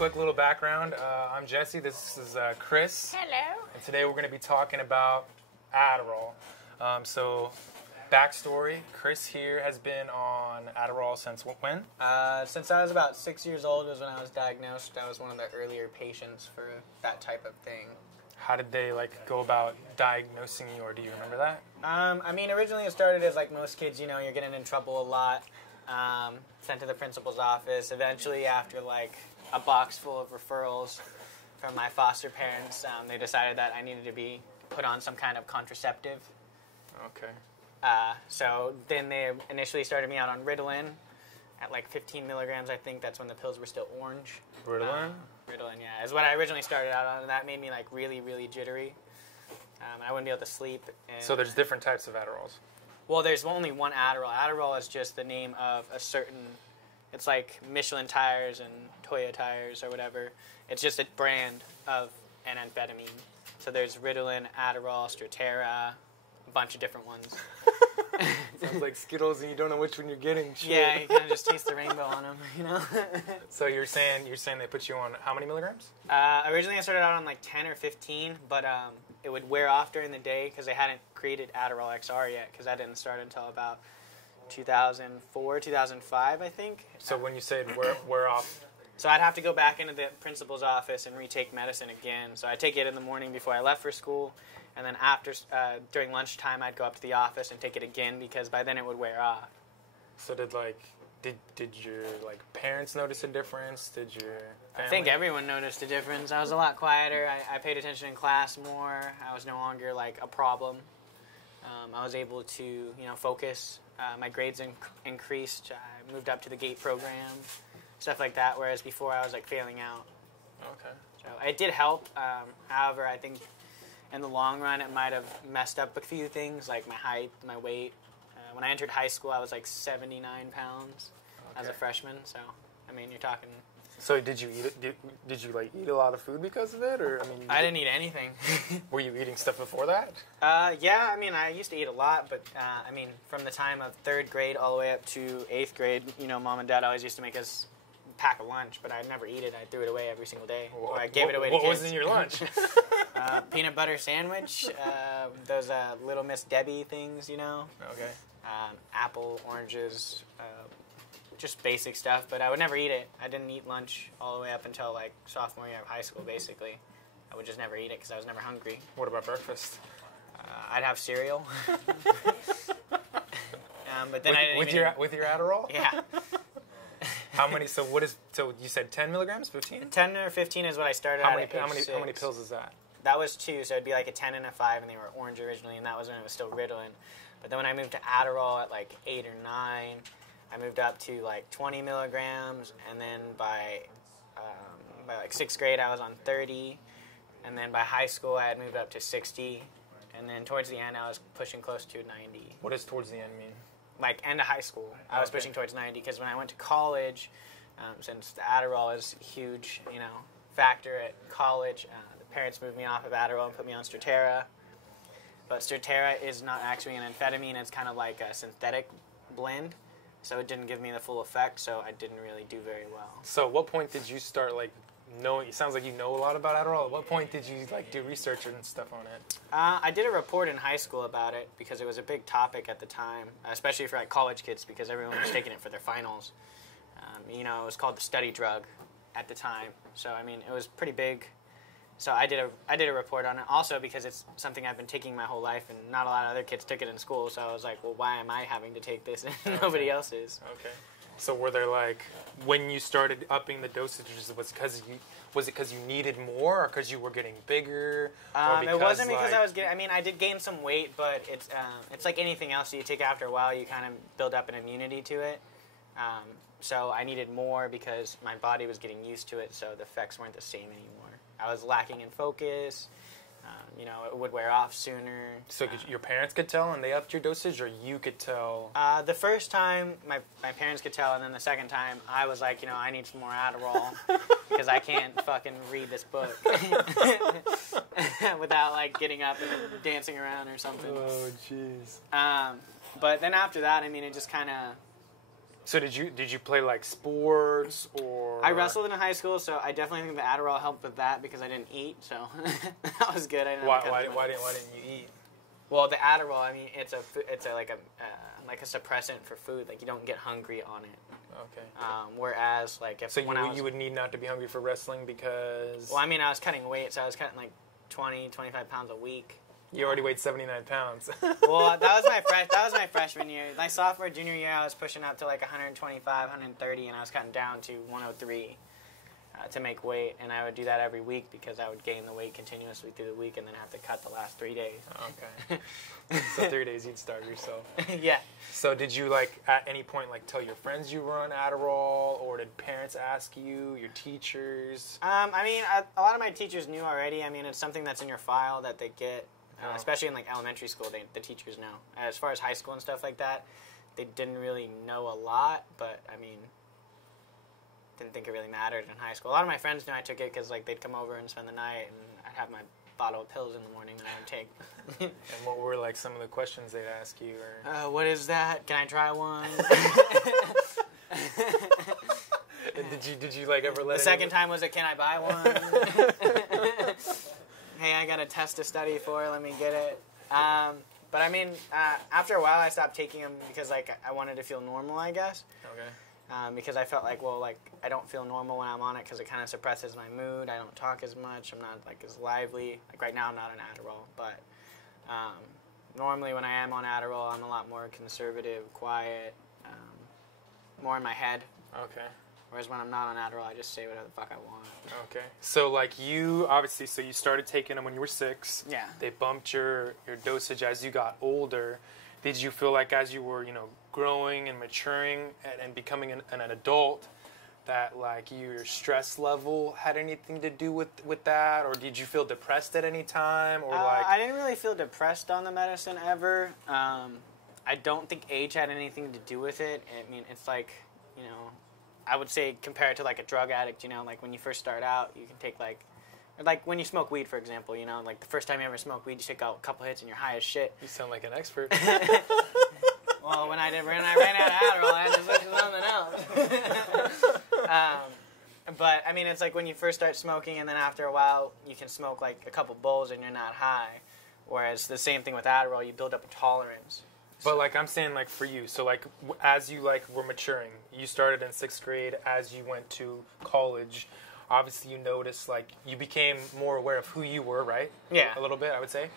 quick little background. I'm Jesse. This is Chris. Hello. And today we're going to be talking about Adderall. So, backstory, Chris here has been on Adderall since when? Since I was about 6 years old was when I was diagnosed. I was one of the earlier patients for that type of thing. How did they go about diagnosing you, or do you remember that? I mean, originally it started as like most kids, you're getting in trouble a lot, sent to the principal's office. Eventually, after a box full of referrals from my foster parents, they decided that I needed to be put on some kind of contraceptive. Okay. So then they initially started me out on Ritalin at 15 milligrams. I think that's when the pills were still orange. Ritalin? Ritalin, yeah, is what I originally started out on, and that made me really, really jittery. I wouldn't be able to sleep. And so there's different types of Adderalls. Well, there's only one Adderall. Adderall is just the name of a certain. It's like Michelin tires and Toyo tires or whatever. It's just a brand of an amphetamine. So there's Ritalin, Adderall, Strattera, a bunch of different ones. Sounds like Skittles, and you don't know which one you're getting. Shit. Yeah, you kind of just taste the rainbow on them, So you're saying they put you on how many milligrams? Originally, I started out on 10 or 15, but it would wear off during the day because they hadn't created Adderall XR yet, because that didn't start until about 2004, 2005, I think. So when you say wear off... So I'd have to go back into the principal's office and retake medicine again. So I'd take it in the morning before I left for school, and then after during lunchtime I'd go up to the office and take it again, because by then it would wear off. So did your parents notice a difference? Did your family? I think everyone noticed a difference. I was a lot quieter. I paid attention in class more. I was no longer a problem. I was able to focus. My grades increased. I moved up to the GATE program, stuff like that. Whereas before I was failing out. Okay. So it did help. However, I think in the long run it might have messed up a few things, like my height, my weight. When I entered high school, I was 79 pounds as a freshman. So, I mean, you're talking. So did you eat it? Did you eat a lot of food because of it, or I didn't eat anything. Were you eating stuff before that? Yeah, I mean, I used to eat a lot, but I mean, from the time of 3rd grade all the way up to 8th grade, Mom and Dad always used to make us pack a lunch, but I'd never eat it. I threw it away every single day. Or I gave it away to kids. What was in your lunch? Peanut butter sandwich, those Little Miss Debbie things, Okay. Apple, oranges, just basic stuff, but I would never eat it. I didn't eat lunch all the way up until sophomore year of high school, basically. I would just never eat it because I was never hungry. What about breakfast? I'd have cereal. But then with your Adderall? Yeah. How many? So you said 10 milligrams, 15? 10 or 15 is what I started How at many? age How many? 6. How many pills is that? That was 2, so it'd be a 10 and a 5, and they were orange originally, and that was when it was still Ritalin. But then when I moved to Adderall at 8 or 9, I moved up to 20 milligrams, and then by 6th grade I was on 30, and then by high school I had moved up to 60, and then towards the end I was pushing close to 90. What does towards the end mean? End of high school, I was pushing towards 90, because when I went to college, since the Adderall is a huge, factor at college, the parents moved me off of Adderall and put me on Strattera. But Strattera is not actually an amphetamine; it's kind of like a synthetic blend, so it didn't give me the full effect. So I didn't really do very well. So, at what point did you start knowing? It sounds like you know a lot about Adderall. At what point did you do research and stuff on it? I did a report in high school about it because it was a big topic at the time, especially for college kids, because everyone was taking it for their finals. It was called the study drug at the time. So I mean, it was pretty big. So I did a report on it, also because it's something I've been taking my whole life, and not a lot of other kids took it in school. So I was like, well, why am I having to take this and nobody else is? Okay. So were there when you started upping the dosages, was it because you needed more, or because you were getting bigger? Or because, it wasn't because I was getting. I mean, I did gain some weight, but it's like anything else you take after a while. You kind of build up an immunity to it. So I needed more because my body was getting used to it. So the effects weren't the same anymore. I was lacking in focus. It would wear off sooner. So your parents could tell and they upped your dosage, or you could tell? The first time, my parents could tell, and then the second time, I was like, I need some more Adderall because I can't fucking read this book without, getting up and dancing around or something. Oh, jeez. But then after that, I mean, it just kind of So did you play like sports or? I wrestled in high school, so I definitely think the Adderall helped with that because I didn't eat, so that was good. I didn't Why didn't you eat? Well, the Adderall, I mean, it's like a suppressant for food. Like you don't get hungry on it. Okay. Whereas like if you would need not to be hungry for wrestling because. Well, I mean, I was cutting weight, so I was cutting like 25 pounds a week. You already weighed 79 pounds. Well, that was my freshman year. My sophomore, junior year, I was pushing up to like 125, 130, and I was cutting down to 103 to make weight. And I would do that every week because I would gain the weight continuously through the week and then have to cut the last 3 days. Okay. So 3 days you'd starve yourself. Yeah. So did you like at any point like tell your friends you were on Adderall, or did parents ask you, your teachers? I mean, a lot of my teachers knew already. I mean, it's something that's in your file that they get. Especially in like elementary school, the teachers know. As far as high school and stuff like that, they didn't really know a lot, but I mean, didn't think it really mattered in high school. A lot of my friends knew I took it because like they'd come over and spend the night, and I'd have my bottle of pills in the morning that I would take. And what were like some of the questions they'd ask you? Or what is that? Can I try one? Did you like ever let? The second time was can I buy one? Hey, I got a test to study for. Let me get it. But I mean, after a while, I stopped taking them because like I wanted to feel normal, I guess. Okay. Because I felt like, well, like I don't feel normal when I'm on it because it kind of suppresses my mood. I don't talk as much. I'm not like as lively. Like right now, I'm not on Adderall, but normally when I am on Adderall, I'm a lot more conservative, quiet, more in my head. Okay. Whereas when I'm not on Adderall, I just say whatever the fuck I want. Okay. So, like, you, obviously, so you started taking them when you were 6. Yeah. They bumped your dosage as you got older. Did you feel like as you were, growing and maturing and becoming an adult, that, like, your stress level had anything to do with that? Or did you feel depressed at any time? Or I didn't really feel depressed on the medicine ever. I don't think age had anything to do with it. I mean, it's like, I would say compare it to like a drug addict, like when you first start out, you can take like when you smoke weed, for example, like the first time you ever smoke weed, you take out a couple hits and you're high as shit. You sound like an expert. Well, when I ran out of Adderall, I had to switch to something else. But I mean, it's like when you first start smoking, and then after a while, you can smoke like a couple bowls and you're not high. Whereas the same thing with Adderall, you build up a tolerance. But, like, I'm saying, like, for you, so, like, as you, like, were maturing, you started in 6th grade, as you went to college, obviously you noticed, like, you became more aware of who you were, right? Yeah. A little bit, I would say.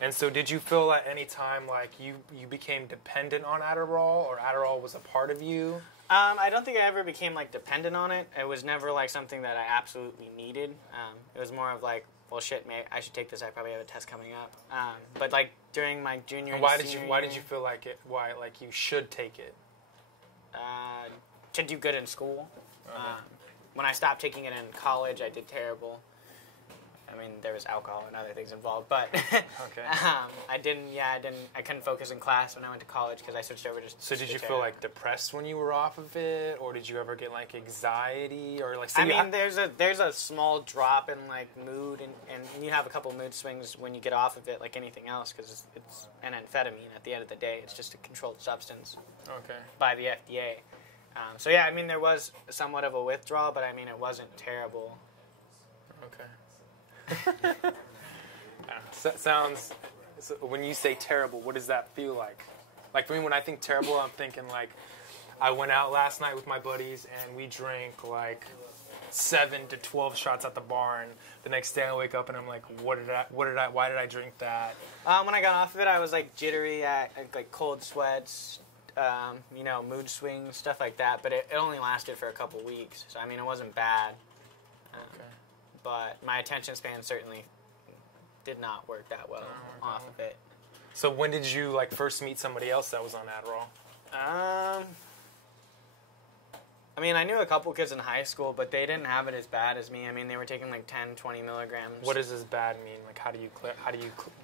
And so did you feel at any time, like, you became dependent on Adderall, or Adderall was a part of you? I don't think I ever became, like, dependent on it. It was never, like, something that I absolutely needed. It was more of, like, well, shit, mate, I should take this. I probably have a test coming up. But, like, during my junior and why senior did you feel like it? Why, like, you should take it? To do good in school. When I stopped taking it in college, I did terrible. I mean, there was alcohol and other things involved, but okay. I couldn't focus in class when I went to college because I switched over to. So did you feel like depressed when you were off of it, or did you ever get like anxiety, or like? There's a small drop in like mood, and you have a couple mood swings when you get off of it, like anything else, because it's an amphetamine. At the end of the day, it's just a controlled substance. Okay. By the FDA. So yeah, I mean, there was somewhat of a withdrawal, but I mean, it wasn't terrible. Okay. Sounds. So when you say terrible, what does that feel like? Like for me, when I think terrible, I'm thinking like I went out last night with my buddies and we drank like 7 to 12 shots at the bar, and the next day I wake up and I'm like, why did I drink that? When I got off of it, I was like jittery, like cold sweats, mood swings, stuff like that. But it only lasted for a couple weeks, so I mean, it wasn't bad. Okay. But my attention span certainly did not work that well off of it. So when did you like first meet somebody else that was on Adderall? I mean, I knew a couple kids in high school, but they didn't have it as bad as me. I mean, they were taking like 10, 20 milligrams. What does this bad mean? Like, how do you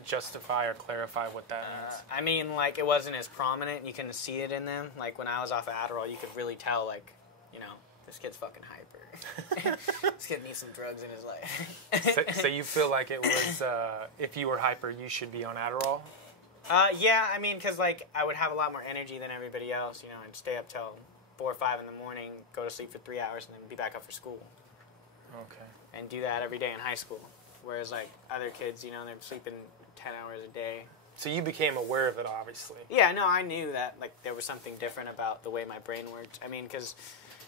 justify or clarify what that means? I mean, like, it wasn't as prominent. You can see it in them. Like, when I was off of Adderall, you could really tell, like, this kid's fucking hyper. This kid needs some drugs in his life. So you feel like it was, if you were hyper, you should be on Adderall? Yeah, I mean, because, like, I would have a lot more energy than everybody else. I'd stay up till 4 or 5 in the morning, go to sleep for 3 hours, and then be back up for school. Okay. And do that every day in high school. Whereas, like, other kids, you know, they're sleeping 10 hours a day. So you became aware of it, obviously. Yeah, no, I knew that, like, there was something different about the way my brain worked. I mean, because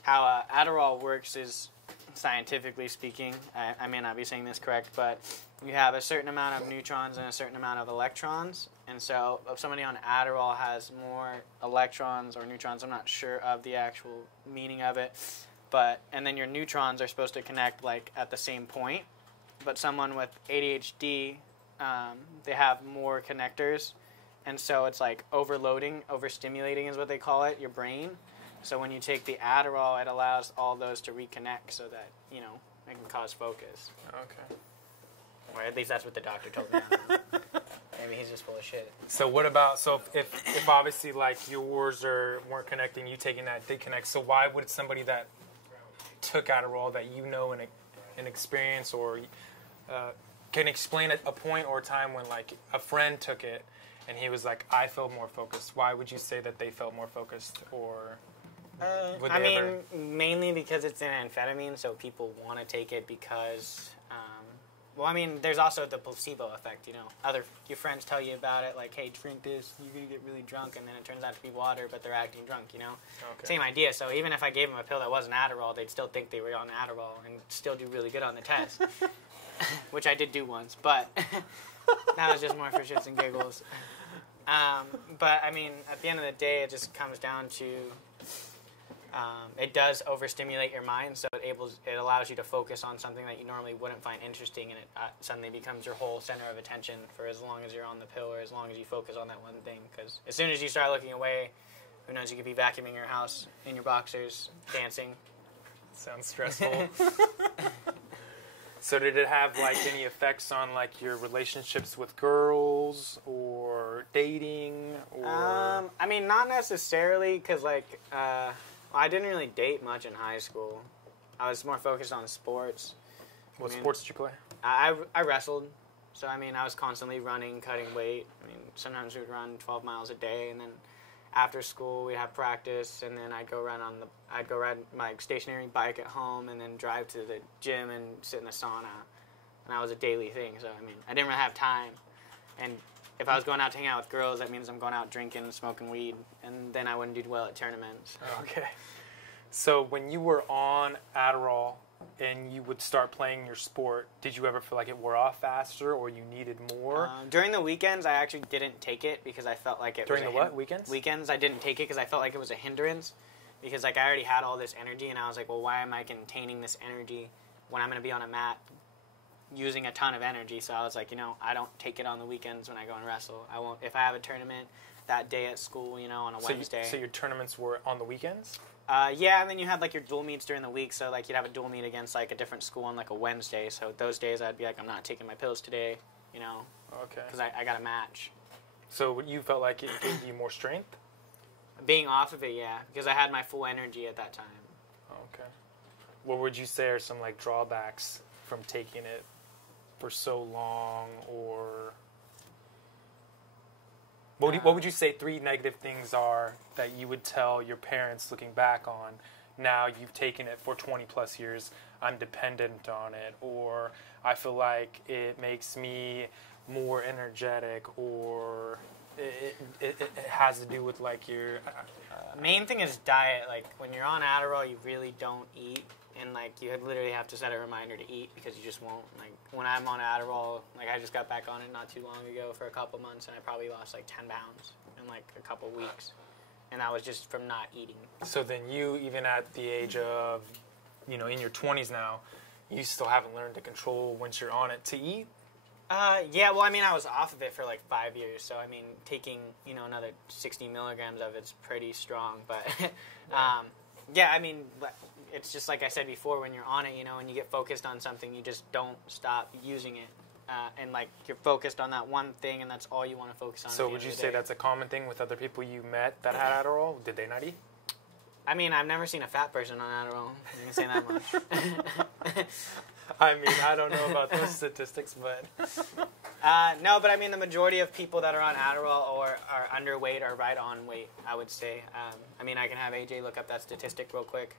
how Adderall works is, scientifically speaking, I may not be saying this correct, but you have a certain amount of neutrons and a certain amount of electrons. And so if somebody on Adderall has more electrons or neutrons, I'm not sure of the actual meaning of it, and then your neutrons are supposed to connect, like, at the same point. But someone with ADHD, they have more connectors, and so it's like overloading, overstimulating is what they call it, your brain. So when you take the Adderall, it allows all those to reconnect so that, you know, it can cause focus. Okay. Or at least that's what the doctor told me. Maybe he's just full of shit. So what about, so if obviously, like, yours weren't connecting, you taking that did connect, so why would somebody that took Adderall that you know an experience or can explain a point or a time when, like, a friend took it and he was like, I felt more focused? Why would you say that they felt more focused? Or I mean, mainly because it's an amphetamine, so people want to take it because, well, I mean, there's also the placebo effect, you know. Your friends tell you about it, like, hey, drink this, you're going to get really drunk, and then it turns out to be water, but they're acting drunk, you know? Okay. Same idea. So even if I gave them a pill that wasn't Adderall, they'd still think they were on Adderall and still do really good on the test, which I did do once, but that was just more for shits and giggles. But, I mean, at the end of the day, it just comes down to... it does overstimulate your mind, so it allows you to focus on something that you normally wouldn't find interesting, and it suddenly becomes your whole center of attention for as long as you're on the pill or as long as you focus on that one thing. Because as soon as you start looking away, who knows, you could be vacuuming your house in your boxers, dancing. Sounds stressful. So did it have, like, any effects on, like, your relationships with girls or dating? Or I mean, not necessarily, because, like... I didn't really date much in high school. I was more focused on sports. What sports did you play? I wrestled. So, I mean, I was constantly running, cutting weight. I mean, sometimes we would run 12 miles a day, and then after school we'd have practice, and then I'd go ride my stationary bike at home, and then drive to the gym and sit in the sauna. And that was a daily thing. So, I mean, I didn't really have time. And if I was going out to hang out with girls, that means I'm going out drinking and smoking weed, and then I wouldn't do well at tournaments. Okay. So when you were on Adderall and you would start playing your sport, did you ever feel like it wore off faster or you needed more? During the weekends, I actually didn't take it because I felt like it was During the what? Weekends? Weekends, I didn't take it because I felt like it was a hindrance because, like, I already had all this energy, and I was like, well, why am I containing this energy when I'm going to be on a mat using a ton of energy? So I was like, you know, I don't take it on the weekends when I go and wrestle. I won't. If I have a tournament that day at school, you know, on a Wednesday. So your tournaments were on the weekends? Yeah, and then you had, like, your dual meets during the week. So, like, you'd have a dual meet against, like, a different school on, like, a Wednesday. So those days I'd be like, I'm not taking my pills today, you know. Okay. Because I got a match. So you felt like it gave you more strength? Being off of it, yeah. Because I had my full energy at that time. Okay. What would you say are some, like, drawbacks from taking it for so long, or what would you say 3 negative things are that you would tell your parents looking back on? Now you've taken it for 20 plus years, I'm dependent on it, or I feel like it makes me more energetic, or it has to do with, like, your... Main thing is diet. Like, when you're on Adderall, you really don't eat. And, like, you literally have to set a reminder to eat because you just won't. Like, when I'm on Adderall, like, I just got back on it not too long ago for a couple months, and I probably lost, like, 10 pounds in, like, a couple weeks. And that was just from not eating. So then you, even at the age of, you know, in your 20s now, you still haven't learned to control once you're on it to eat? Yeah, well, I mean, I was off of it for, like, 5 years. So, I mean, taking, you know, another 60 milligrams of it's pretty strong. But, yeah, I mean... It's just like I said before, when you're on it, you know, and you get focused on something, you just don't stop using it. And, like, you're focused on that one thing, and that's all you want to focus on. So would you say that's a common thing with other people you met that had Adderall? Did they not eat? I mean, I've never seen a fat person on Adderall. You can say that much. I mean, I don't know about those statistics, but No, but I mean the majority of people that are on Adderall or are underweight are right on weight, I would say. I mean, I can have AJ look up that statistic real quick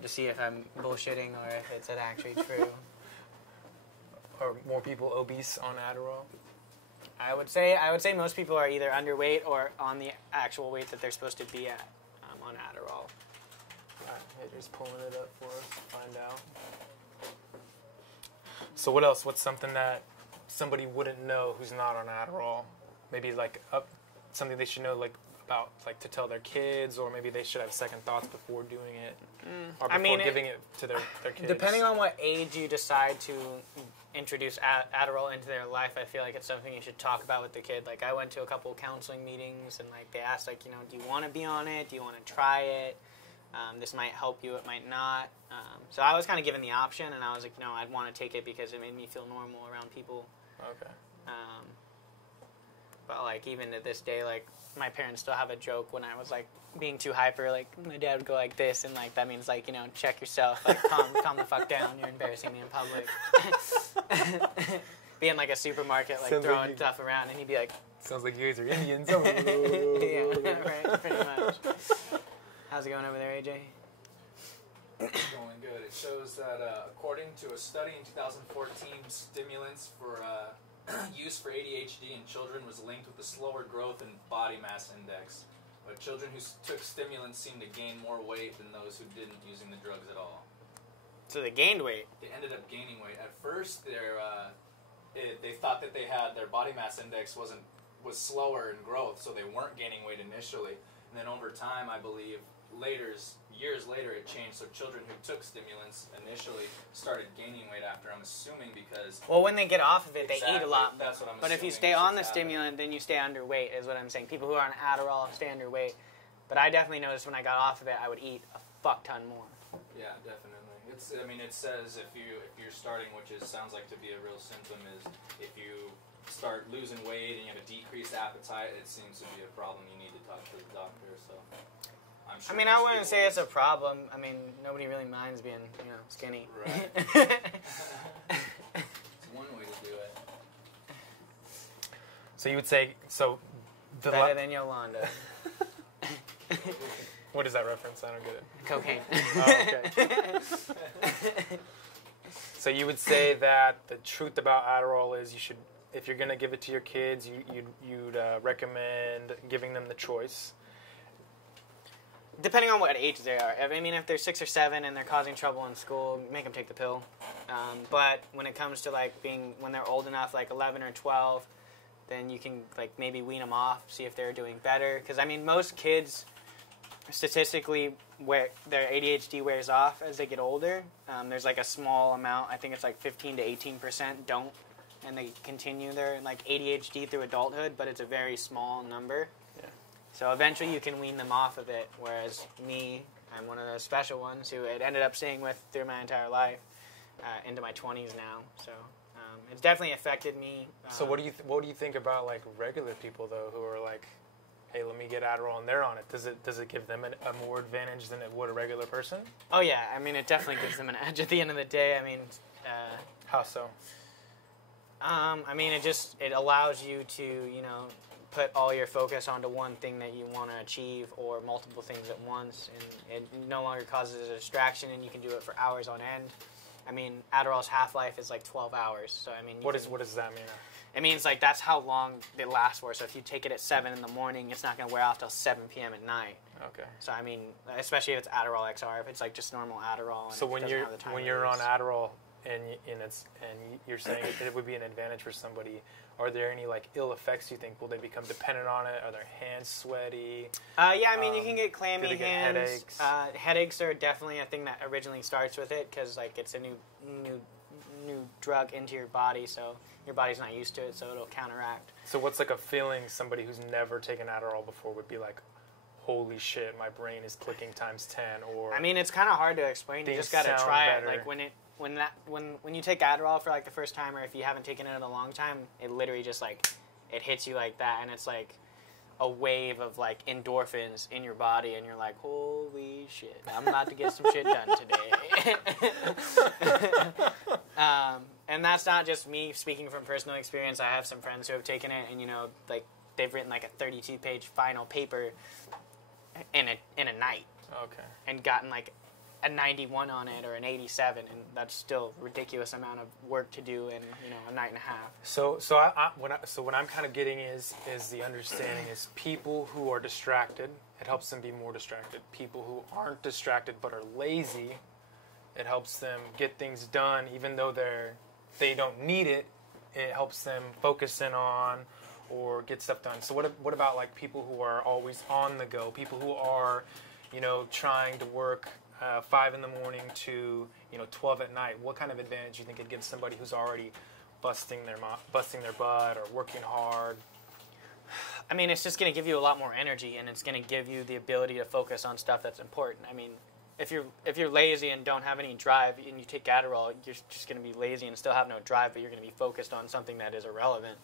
to see if I'm bullshitting or if it's actually true. are more people obese on Adderall? I would say most people are either underweight or on the actual weight that they're supposed to be at on Adderall. AJ's pulling it up for us to find out. So what else? What's something that somebody wouldn't know who's not on Adderall? Maybe like something they should know about to tell their kids, or maybe they should have second thoughts before doing it, or before giving it to their kids. Depending on what age you decide to introduce Adderall into their life, I feel like it's something you should talk about with the kid. Like I went to a couple of counseling meetings, and they asked do you want to be on it? Do you want to try it? This might help you, it might not. So I was kind of given the option, and I was like, no, I'd want to take it because it made me feel normal around people. Okay. But even to this day, my parents still have a joke when I was being too hyper. My dad would go like this, and that means check yourself, calm the fuck down. You're embarrassing me in public. Be in a supermarket, throwing stuff around, and he'd be like, "Sounds like you guys are Indians." Yeah, right, pretty much. How's it going over there, AJ? It's going good. It shows that according to a study in 2014, stimulants for use for ADHD in children was linked with a slower growth in body mass index. But children who took stimulants seemed to gain more weight than those who didn't, using the drugs at all. So they gained weight? They ended up gaining weight. At first, they thought that their body mass index was slower in growth, so they weren't gaining weight initially. And then over time, I believe, years later, it changed. So children who took stimulants initially started gaining weight after, I'm assuming, because... Well, when they get off of it, they eat a lot. That's what I'm But assuming. if you stay on the stimulant, then you stay underweight, is what I'm saying. People who are on Adderall stay underweight. But I definitely noticed when I got off of it, I would eat a fuck ton more. Yeah, definitely. It says if you're starting, which sounds like to be a real symptom, is if you start losing weight and you have a decreased appetite, it seems to be a problem. You need to talk to the doctor. So, I'm sure I wouldn't say it's a problem. Nobody really minds being, skinny. Right. It's one way to do it. So you would say better than Yolanda. What is that reference? I don't get it. Cocaine. Oh, okay. So you would say that the truth about Adderall is if you're going to give it to your kids, you'd recommend giving them the choice. Depending on what age they are. If they're 6 or 7 and they're causing trouble in school, make them take the pill. But when it comes to when they're old enough, 11 or 12, then you can maybe wean them off, see if they're doing better. Because most kids, statistically, where their ADHD wears off as they get older. There's a small amount, I think it's 15 to 18% don't, and they continue their ADHD through adulthood, but it's a very small number. Yeah. So eventually you can wean them off of it, whereas me, I'm one of those special ones who it ended up staying with through my entire life, into my 20s now. So it's definitely affected me. So what do you think about regular people though who are hey, let me get Adderall and they're on it? Does it give them a more advantage than it would a regular person? Oh yeah, it definitely gives them an edge at the end of the day. How so? It allows you to put all your focus onto one thing that you want to achieve, or multiple things at once, and it no longer causes a distraction, and you can do it for hours on end. Adderall's half-life is 12 hours, so what does that mean? It means that's how long it lasts for. So if you take it at 7 in the morning, it's not going to wear off till 7 p.m. at night. Okay. So especially if it's Adderall XR, if it's just normal Adderall. And so when you're on Adderall and you're saying it would be an advantage for somebody, are there any ill effects you think? Will they become dependent on it? Are their hands sweaty? You can get clammy do they get hands. headaches? Headaches are definitely a thing that originally starts with it because it's a new drug into your body, so your body's not used to it, so it'll counteract. So what's a feeling somebody who's never taken Adderall before would be holy shit, my brain is clicking times 10, or... It's kind of hard to explain. You just got to try better. it. When you take Adderall for the first time, or if you haven't taken it in a long time, it literally just it hits you like that, and it's a wave of like endorphins in your body, and you're like, holy shit, I'm about to get some shit done today. And that's not just me speaking from personal experience. I have some friends who have taken it, and like they've written like a 32-page final paper in a night, Okay. and gotten like a 91 on it or an 87, and that's still a ridiculous amount of work to do in a night and a half. So what I'm kind of getting is the understanding is people who are distracted, it helps them be more distracted. People who aren't distracted but are lazy, it helps them get things done even though they don't need it. It helps them focus in on or get stuff done. So what about like people who are always on the go? People who are trying to work 5 in the morning to 12 at night. What kind of advantage do you think it gives somebody who's already busting their butt or working hard? I mean, it's just going to give you a lot more energy, and it's going to give you the ability to focus on stuff that's important. I mean, if you're lazy and don't have any drive, and you take Adderall, you're just going to be lazy and still have no drive, but you're going to be focused on something that is irrelevant.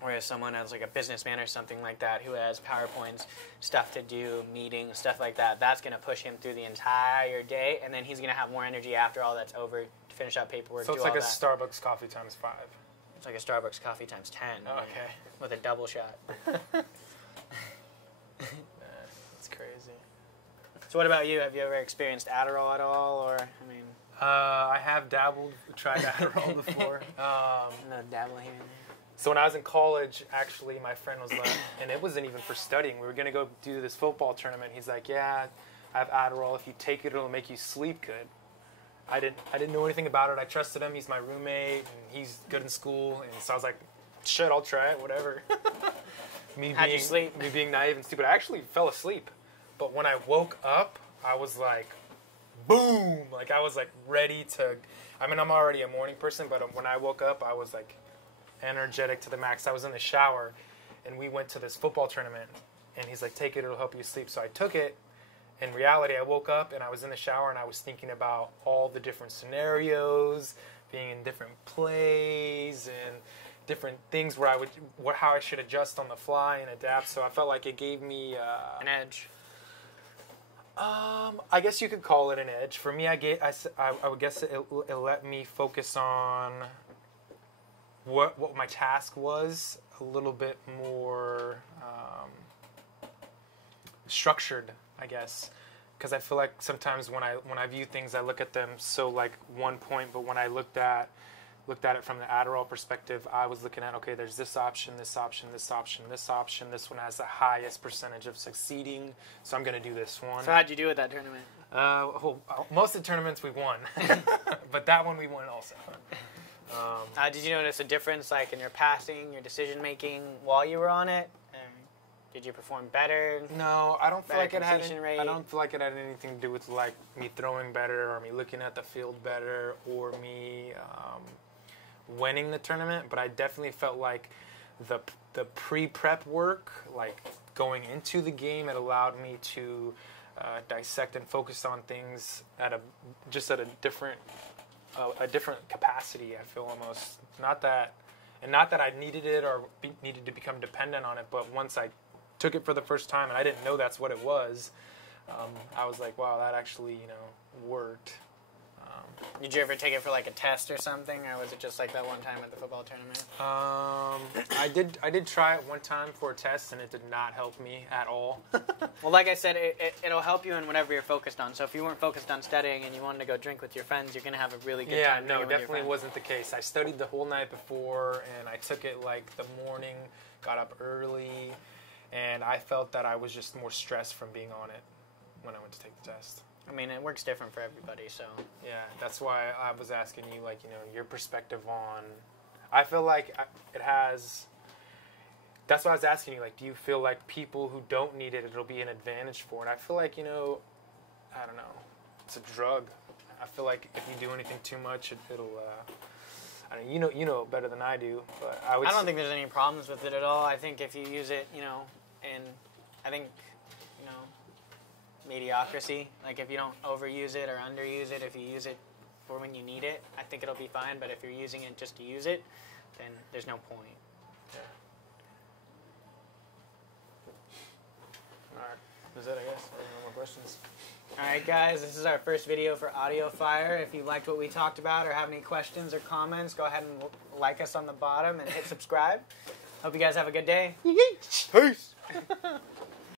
Whereas someone as like a businessman or something like that who has PowerPoints, stuff to do, meetings, stuff like that, that's going to push him through the entire day, and then he's going to have more energy after all that's over to finish up paperwork. So it's like a Starbucks coffee times 5. It's like a Starbucks coffee times 10. Okay. With a double shot. That's crazy. So what about you? Have you ever experienced Adderall at all, or I mean? I have tried Adderall before. No dabbling here and there. So when I was in college, actually, my friend was like, and it wasn't even for studying. We were going to go do this football tournament. He's like, yeah, I have Adderall. If you take it, it'll make you sleep good. I didn't know anything about it. I trusted him. He's my roommate, and he's good in school. And so I was like, shit, I'll try it, whatever. How'd you sleep? Me being naive and stupid. I actually fell asleep. But when I woke up, I was like, boom. Like, I was like ready to, I mean, I'm already a morning person, but when I woke up, I was like, energetic to the max. I was in the shower, and we went to this football tournament, and he's like, take it, it'll help you sleep. So I took it. In reality, I woke up, and I was in the shower, and I was thinking about all the different scenarios, being in different plays, and different things where how I should adjust on the fly and adapt. So I felt like it gave me an edge. I guess you could call it an edge. For me, I would guess it let me focus on what my task was a little bit more structured, I guess, because I feel like sometimes when I view things, I look at them so like one point, but when I looked at it from the Adderall perspective, I was looking at, okay, there's this option, this option, this option, this option. This one has the highest percentage of succeeding, so I'm going to do this one. So how'd you do at that tournament? Most of the tournaments we won, but that one we won also. Did you notice a difference, like in your passing, your decision making while you were on it? Did you perform better? No, I don't feel like it had. Rate? I don't feel like it had anything to do with like me throwing better, or me looking at the field better, or me winning the tournament. But I definitely felt like the pre-prep work, like going into the game, it allowed me to dissect and focus on things at a different capacity. I feel almost not that I needed it or needed to become dependent on it, but once I took it for the first time and I didn't know that's what it was, I was like, wow, that actually worked. Did you ever take it for like a test or something, or was it just like that one time at the football tournament? I did try it one time for a test, and it did not help me at all. Well, like I said, it'll help you in whatever you're focused on. So if you weren't focused on studying and you wanted to go drink with your friends, you're going to have a really good time. Yeah, no, definitely wasn't the case. I studied the whole night before, and I took it like the morning, got up early, and I felt that I was just more stressed from being on it when I went to take the test. I mean, it works different for everybody, so. Yeah, that's why I was asking you, like, your perspective on. I feel like it has. That's why I was asking you, like, do you feel like people who don't need it, it'll be an advantage for it? I feel like, I don't know, it's a drug. I feel like if you do anything too much, it'll. I mean, you know better than I do, but I don't think there's any problems with it at all. I think if you use it, and I think, mediocrity. Like if you don't overuse it or underuse it, if you use it for when you need it, I think it'll be fine. But if you're using it just to use it, then there's no point. questions. All right, guys, this is our first video for Audio Fire. If you liked what we talked about or have any questions or comments, go ahead and like us on the bottom and hit subscribe. Hope you guys have a good day. Peace.